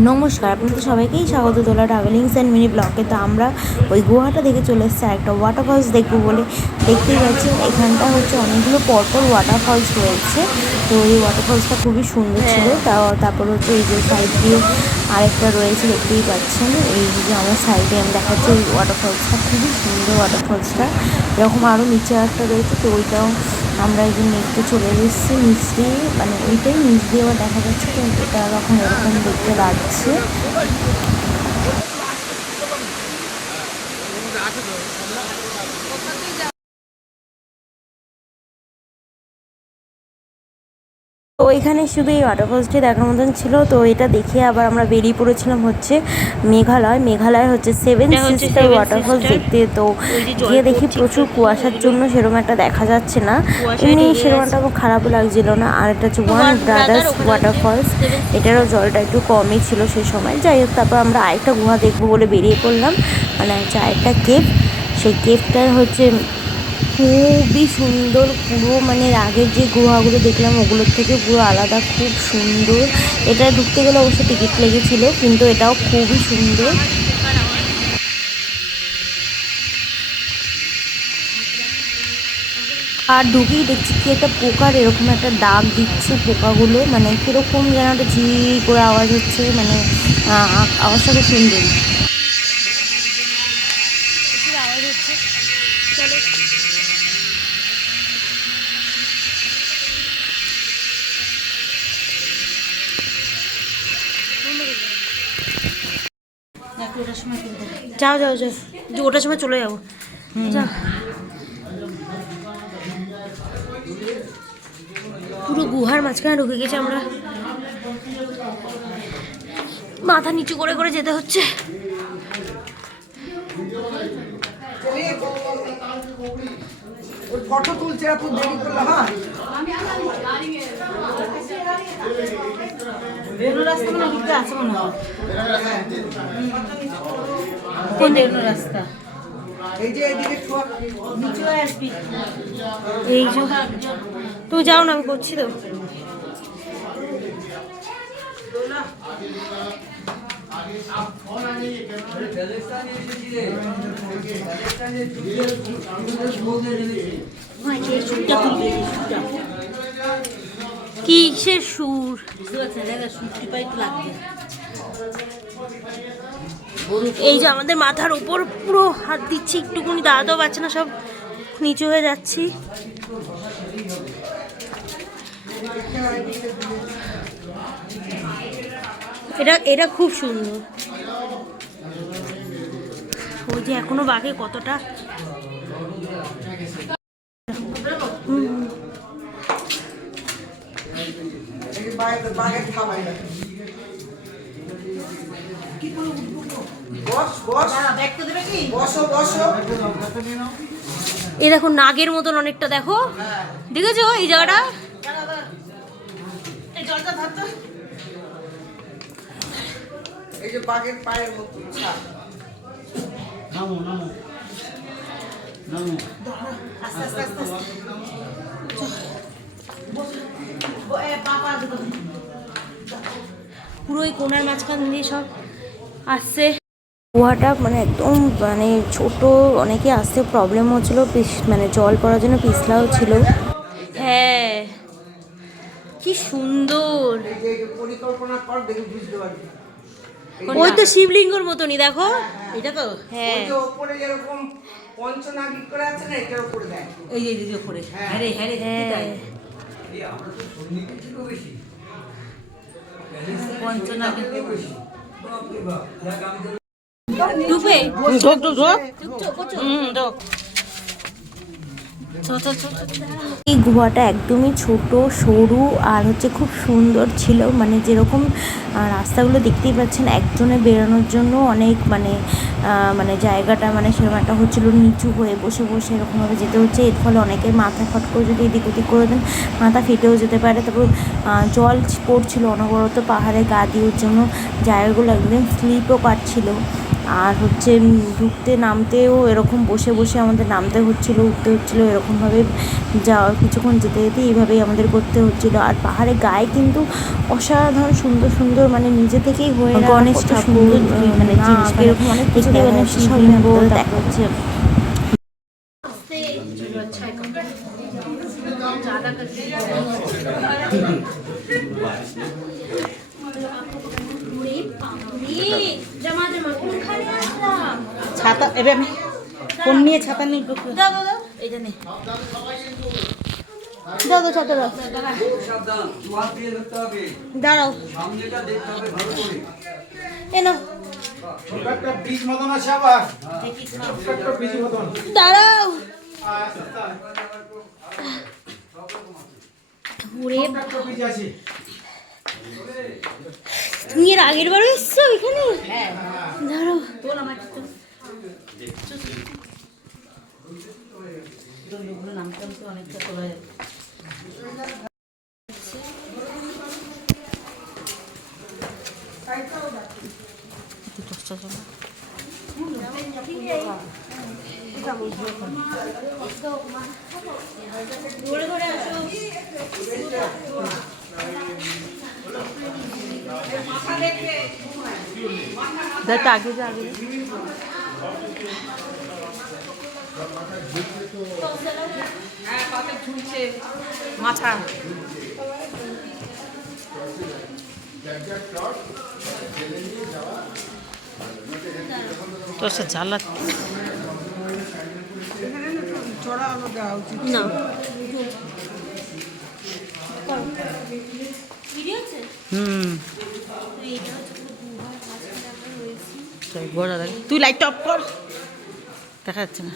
নমস্কার, আপনাদের সবাইকেই স্বাগত দোলা ট্রাভেলিংস অ্যান্ড মিনি ব্লগে। তো আমরা ওই গুহাটা দেখে চলে এসেছি একটা ওয়াটারফলস দেখবো বলে। দেখতেই পাচ্ছেন এখানটা হচ্ছে অনেকগুলো পরপর ওয়াটারফলস রয়েছে। তো এই ওয়াটারফলসটা খুবই সুন্দর ছিল। তারপর হচ্ছে এই যে সাইড দিয়ে আরেকটা রয়েছে, দেখতেই পাচ্ছেন। এই যে আমার সাইডে আমি দেখাচ্ছি ওই ওয়াটারফলসটা খুবই সুন্দর। ওয়াটারফলসটা এরকম আরও নিচে একটা রয়েছে, তো ওইটাও আমরা এই যে দেখতে চলে এসেছি নিচ দিয়ে, মানে ওইটাই নিচ দিয়ে আবার দেখা যাচ্ছে। তো এটা এখন এরকম দেখতে লাগছে। তো এখানে শুধু এই ওয়াটারফলসটি দেখার মতন ছিল। তো এটা দেখে আবার আমরা বেরিয়ে পড়েছিলাম হচ্ছে মেঘালয় হচ্ছে সেভেন সিস্টার ওয়াটারফলস দেখতে। তো গিয়ে দেখি প্রচুর কুয়াশার জন্য সেরকম একটা দেখা যাচ্ছে না, এমনি সেরকম একটা খারাপও লাগছিল না। আর এটা হচ্ছে ওয়ান ব্রাদার্স ওয়াটারফলস, এটারও জলটা একটু কমই ছিল সে সময়। যাই হোক, তারপর আমরা আরেকটা গুহা দেখবো বলে বেরিয়ে পড়লাম, মানে হচ্ছে আরেকটা কেভ। সেই কেভটার হচ্ছে খুবই সুন্দর, পুরো মানে আগের যে গুহাগুলো দেখলাম ওগুলোর থেকে পুরো আলাদা, খুব সুন্দর। এটা ঢুকতে গেলে অবশ্য টিকিট লেগেছিল, কিন্তু এটাও খুবই সুন্দর। আর ঢুকেই দেখছি কি একটা পোকার এরকম একটা ডাক দিচ্ছে পোকাগুলো, মানে কীরকম যেন একটা ঝি করে আওয়াজ হচ্ছে, মানে আওয়াজটা খুব সুন্দর আওয়াজ হচ্ছে। চলো যাও যাও যাও, ওটার সময় চলে যাবো। যাও, পুরো গুহার মাঝখানে ঢুকে গেছি আমরা, মাথা নিচু করে করে যেতে হচ্ছে। ফটো তুলছে এত দেরি করলে হয়? রেলু রাস্তা মনে ঢুকতে আছে মনে হয়। কোন রেলু রাস্তা? এই যে এদিকে নিচে আসবি। এই যে তুমি যাও না, আমি করছি তো। কিসের সুর? এই যে আমাদের মাথার উপর পুরো হাত দিচ্ছি, একটুকুনি দাঁড়াতেও পারছে না, সব নিচু হয়ে যাচ্ছি। এটা খুব সুন্দর। ওই যে এখনো বাকি কতটা। এই দেখো নাগের মতন অনেকটা, দেখো দেখেছো এই জায়গাটা? এই যে বাঘের পায়ের মতো। নামো নামো নামো, আস্তে আস্তে আস্তে আস্তে। পুরো এই কোনার মাঝখান দিয়ে সব আসছে। গুহাটা মানে একদম মানে ছোট, অনেকে আসতে প্রবলেম হচ্ছিল, মানে জল পড়ার জন্য পিছলাও ছিল। হ্যাঁ, কি সুন্দর। পরিকল্পনা কর, দেখে বুঝতে পারবি। ওই তো শিবলিঙ্গর মতনই, দেখো এটা তো। হ্যাঁ, ওই যে উপরে যেরকম পঞ্চনাগিক করে আছে না, এটার উপরে দেখ। এই যে দিদি উপরে। হ্যাঁ রে, হ্যাঁ রে, তাই। আমরা তো সৈনিকের থেকেও বেশি। পঞ্চনাগের বেশি। ডুবে ঢোক ঢোক ঢোক। ঢোক। এই গুহাটা একদমই ছোট সরু আর হচ্ছে খুব সুন্দর ছিল, মানে যেরকম রাস্তাগুলো দেখতেই পাচ্ছেন, একজনে বেরোনোর জন্য অনেক মানে মানে জায়গাটা মানে সেরকম একটা হচ্ছিলো, নিচু হয়ে বসে বসে এরকমভাবে যেতে হচ্ছে। এর ফলে অনেকের মাথা ফট করে যদি এদিক ওদিক করে দেন মাথা ফেটেও যেতে পারে। তারপর জল পড়ছিল অনবরত পাহাড়ে গা দিয়ের জন্য, জায়গাগুলো একদম স্লিপও কাটছিল। আর হচ্ছে ঢুকতে নামতেও এরকম বসে বসে আমাদের নামতে হচ্ছিলো, উঠতে হচ্ছিলো, এরকমভাবে যাওয়া কিছুক্ষণ যেতে যেতে এইভাবেই আমাদের করতে হচ্ছিলো। আর পাহাড়ে গায়ে কিন্তু অসাধারণ সুন্দর সুন্দর মানে নিজে থেকেই হয়ে গণেশ ঠাকুর মানে জিনিস এরকম অনেক কিছু মানে শিবলিঙ্গ দেখা হচ্ছে। ছাতা এবার আমি ফোন নিয়ে ছাতা নিয়ে এইটা নে দাদা ছাতা দাও, দাঁড়াও এনো একটা বীজ মতন আছে আবার একটা বীজ মতন দাঁড়াও। একটা বীজ আছে। তুমি এর আগের বারও এসছো এখানে? দাঁড়াও নামতে অনেকটা তোলা যাবে। আগে যা আগে মাথা তোর সাথে জ্বালা না তুই লাইট অফ কর, দেখা যাচ্ছে না।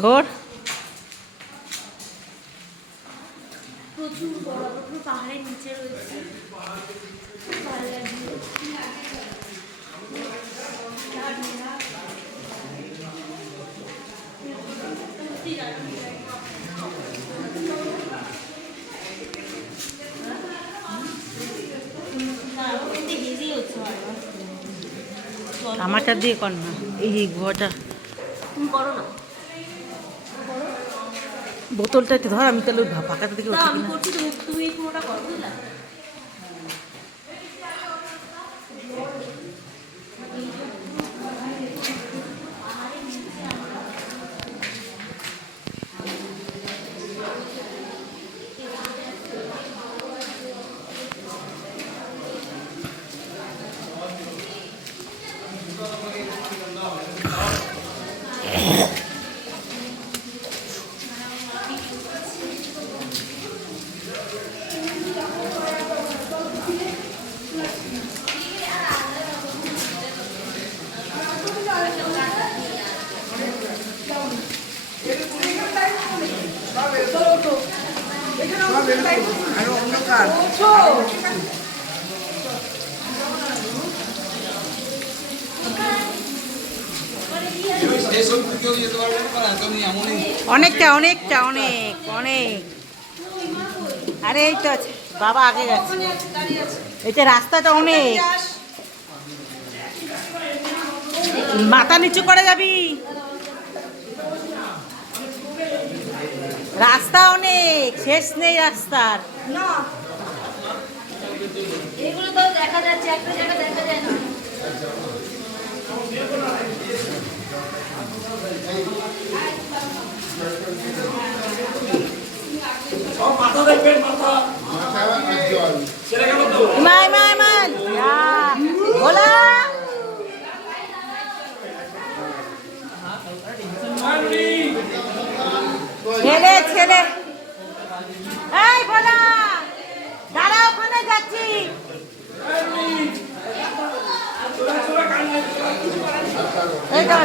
ঘর প্রচুর বড় পুরো পাহাড়ের নিচে রয়েছে। আমারটা দিয়ে কর না, এই ঘরটা তুমি করো না, বোতলটা একটু ধর, আমি তাহলে ফাঁকাতে দিকে উঠি আমি কিনা। করছি, তুমি পুরোটা করো বুঝলা। অনেকটা অনেকটা অনেক অনেক, আরে এই তো আছে বাবা, আগে গেছে, এইটা রাস্তাটা অনেক, মাথা নিচু করে যাবি, রাস্তা অনেক, শেষ নেই রাস্তার। এগুলো তো দেখা যাচ্ছে, একটা জায়গা দেখা যায় না। ইমান ইমান ইমান ভোলা ছেলে ছেলে, এই ভোলা দাঁড়া, ওখানে যাচ্ছি। এই তো,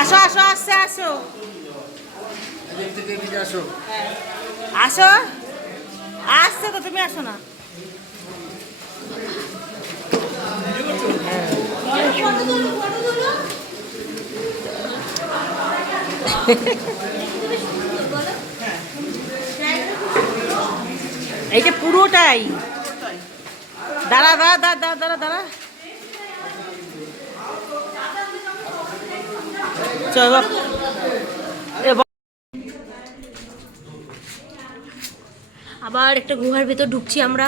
আসো আসো, আসছে আসো আসো, আসছে তো, তুমি আসো না। এইটা পুরোটাই। দাঁড়া দাঁড়া দাঁড়া দাঁড়া দাঁড়া দাঁড়া, চল বাপ। আবার একটা গুহার ভেতর ঢুকছি আমরা।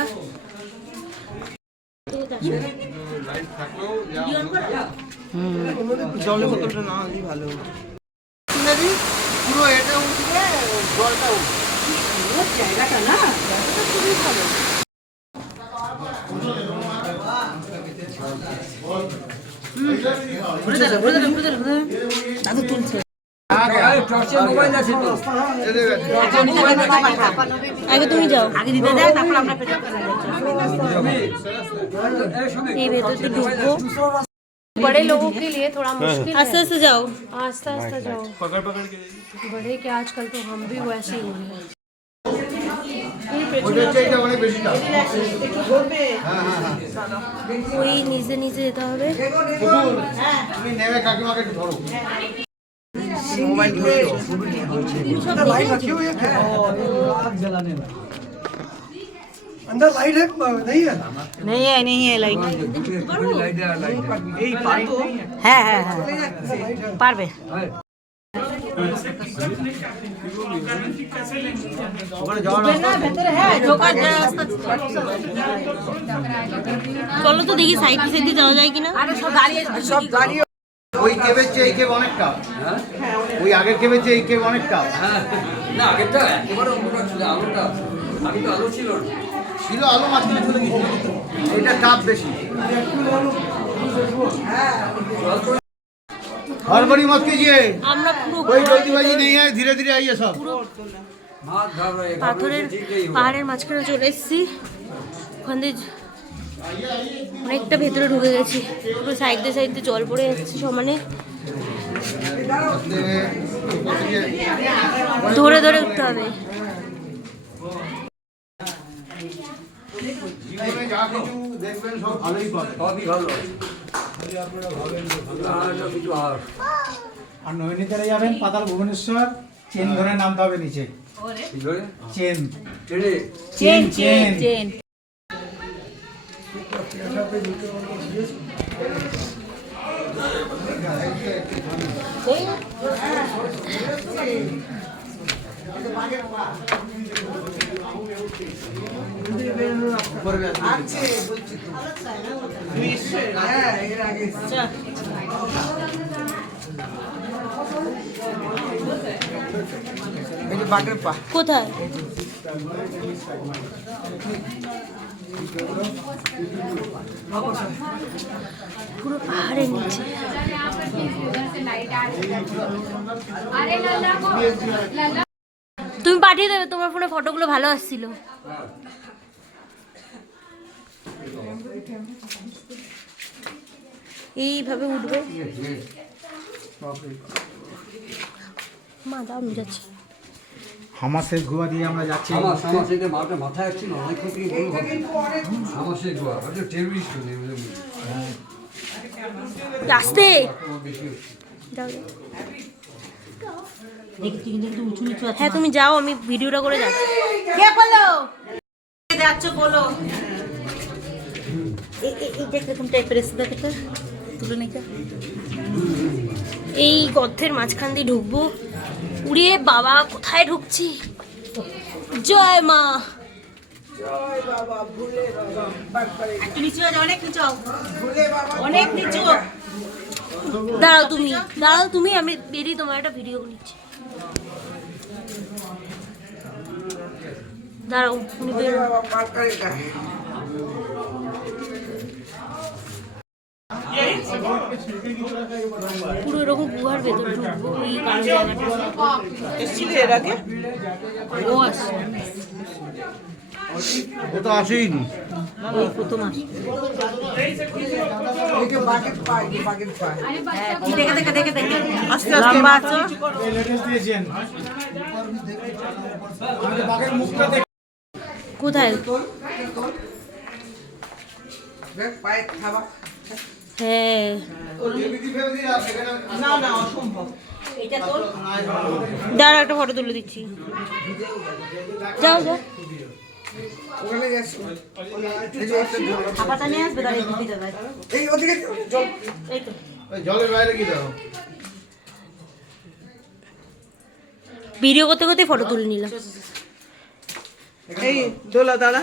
জলের বোতলটা না হলেই ভালো। পুরো এটা উঠবে, জলটা উঠবে। জায়গাটা না, জায়গাটা খুবই ভালো। দাদু তুলছে। আগে তুমি যাও, আগে দিতে দেয়, তারপর আমরা এই ভেতর তো ঢুকবো। बड़े लोगों के लिए थोड़ा मुश्किल আস্তে আস্তে যাও। आस्ते आस्ते जाओ, बड़े के आजकल तो हम भी वैसे ही हो गए हैं। ওই নিজে নিজে যেতে হবে। তুমি নেমে কাকিমাকে একটু ধরো। अंदर लाइट है नहीं है नहीं है लाइट। হ্যাঁ হ্যাঁ হ্যাঁ পারবে। চলো তো দেখি সাইড সাইডে যাওয়া যায় কিনা। সব দাঁড়িয়ে ওই কেবের চেয়ে এই কেব অনেকটা, ওই আগের কেবের চেয়ে এই কেব অনেকটা। না আগেরটা একেবারে অন্ধকার ছিল, আলোটা আগে তো আলো ছিল না। ছিল আলো মাঝখানে চলে গেছে, এটা চাপ বেশি। हड़बड़ी मत कीजिए, আমরা পুরো कोई जल्दीबाजी नहीं है, धीरे धीरे आइए सब। হাত ঘাবড়ায় পাথরের পাহাড়ের মাঝখানে চলে এসেছি। ওখান দিয়ে অনেকটা ভেতরে ঢুকে গেছি। পুরো সাইডে সাইডে জল পড়ে যাচ্ছে সমানে। ধরে ধরে উঠতে হবে। জীবনে যা কিছু দেখবেন সব ভালোই পাবেন। সবই ভালো। আর কিছু আর আর নৈনিতালে যাবেন পাতাল ভুবনেশ্বর, চেন ধরে নামতে হবে নিচে। কি করে চেন ট্রেনে চেন চেন চেন। কোথায়? পুরো পাহাড়ের নিচে। তুমি পাঠিয়ে দেবে, তোমার ফোনে ফটোগুলো ভালো আসছিল। এইভাবে উঠবে। মা দাও যাচ্ছে। হামাসের গুহা দিয়ে আমরা যাচ্ছি। আমার সেটা মাথায় আসছিল অনেক থেকে বড় হবে আমার সেই গোয়া হয়তো টেররিস্ট নেই আস্তে বেশি যাও যাও। দেখি কিন্তু একটু উঁচু নিচু আছে। হ্যাঁ তুমি যাও, আমি ভিডিওটা করে যাচ্ছি। কে বলো যাচ্ছ বলো। এইটা কিরকম টাইপের এসে দেখো তো, তুলে নিকা। এই গর্তের মাঝখান দিয়ে ঢুকবো। উড়িয়ে বাবা কোথায় ঢুকছি। জয় মা। একটু নিচু হয়ে যাও, অনেক নিচু হও। অনেক নিচু। দাঁড়াও তুমি, দাঁড়াও তুমি, আমি বেরিয়ে তোমার একটা ভিডিও নিচ্ছি। দাঁড়াও উনি বেরো। পুরো এরকম গুহার ভেতরে ঢুকবো। এই কালো জায়গাটা এসেছিলে এর আগে? ও আসছে। ও তো আসেইনি। ওই প্রথম আসে। দেখে দেখে দেখে দেখে আস্তে আস্তে লম্বা আছো। লেটেস্ট দিয়েছেন। আমাদের বাঘের মুখটা দেখ। কোথায়? হ্যাঁ না না অসম্ভব। এটা তোর দাঁড়াও একটা ফটো তুলে দিচ্ছি। যাও যাও। ওখানে যাচ্ছি খাবারটা নিয়ে আসবে তাহলে দিদি দাদা এই ওদিকে জল এই তো জলের বাইরে কি দাও ভিডিও করতে করতে ফটো তুলে নিলাম। এই দোলা দাঁড়া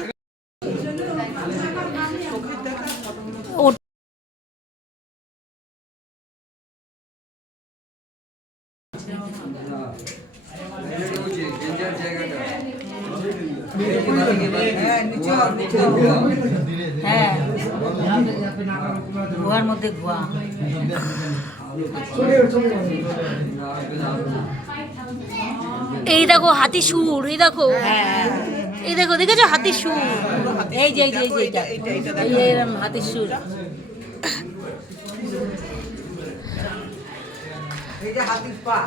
হ্যাঁ গুহার মধ্যে গুহা এই দেখো হাতি সুর, এই দেখো, এই দেখো, দেখেছো হাতি সুর? এই যে এই যে এই যে এই যে এরম হাতির সুর এই যে হাতির পা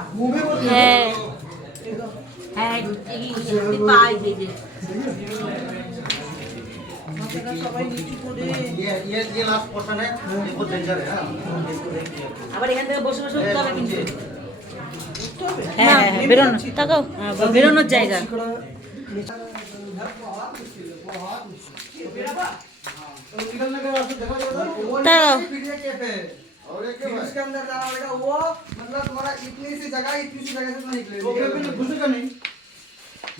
হ্যাঁ হ্যাঁ এই হাতির পা এই যে ये लास्ट पोर्शन है ये बहुत डेंजर है আবার এখান থেকে বসে বসে উঠতে হবে কিন্তু হ্যাঁ হ্যাঁ বেরোনো তাকাও। বেরোনোর জায়গা তাকাও। और एक इसके अंदर जाना पड़ेगा वो मतलब तुम्हारा इतनी सी जगह से तो निकले घुसेगा नहीं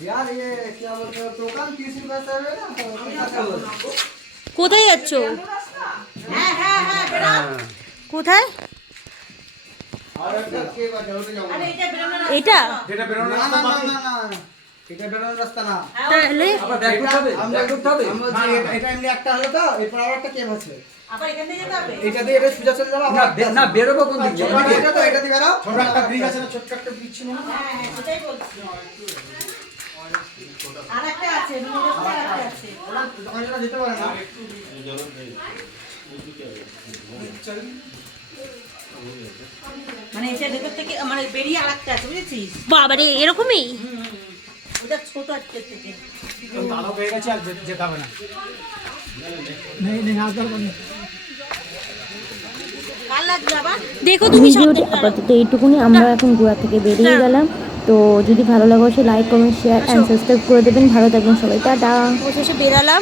यार ये क्या बोलते हैं टोकन 30 रुपए से है ना কোথায় যাচ্ছ? হ্যাঁ হ্যাঁ হ্যাঁ বেরো কোথায়? और एक के बाद जल्दी जाऊंगा আরে এটা বেরোনোর এটা যেটা বেরোনো না না না না এটা বেরোনোর রাস্তা না তাহলে আমরা এটা এমনি একটা হলো তো এরপর আবার একটা কেভ আছে আবার এখান থেকে যেতে হবে এটা দিয়ে এটা সোজা চলে যাবো না বেরোবো কোন দিক দিয়ে এটা তো এটা দিয়ে বেরো ছোট একটা ব্রিজ আছে না ছোট্ট একটা ব্রিজ ছিল না হ্যাঁ হ্যাঁ সেটাই বলছি আর একটা আছে নুনের উপরে আরেকটা আছে ওখানে যেতে পারে না মানে এটা ভেতর থেকে মানে বেরিয়ে আরেকটা আছে বুঝেছিস বাবারে এরকমই? ওটা ছোট আজকের থেকে ভালো হয়ে গেছে আর যেতে হবে না নেই নেই আর দরকার নেই কাল লাগবে আবার দেখো তুমি ভিডিওটি আপাতত এইটুকুনি। আমরা এখন গোয়া থেকে বেরিয়ে গেলাম। তো যদি ভালো লাগে অবশ্যই like comment share and subscribe করে দেবেন। ভালো থাকবেন সবাই, টাটা। অবশেষে বেরালাম।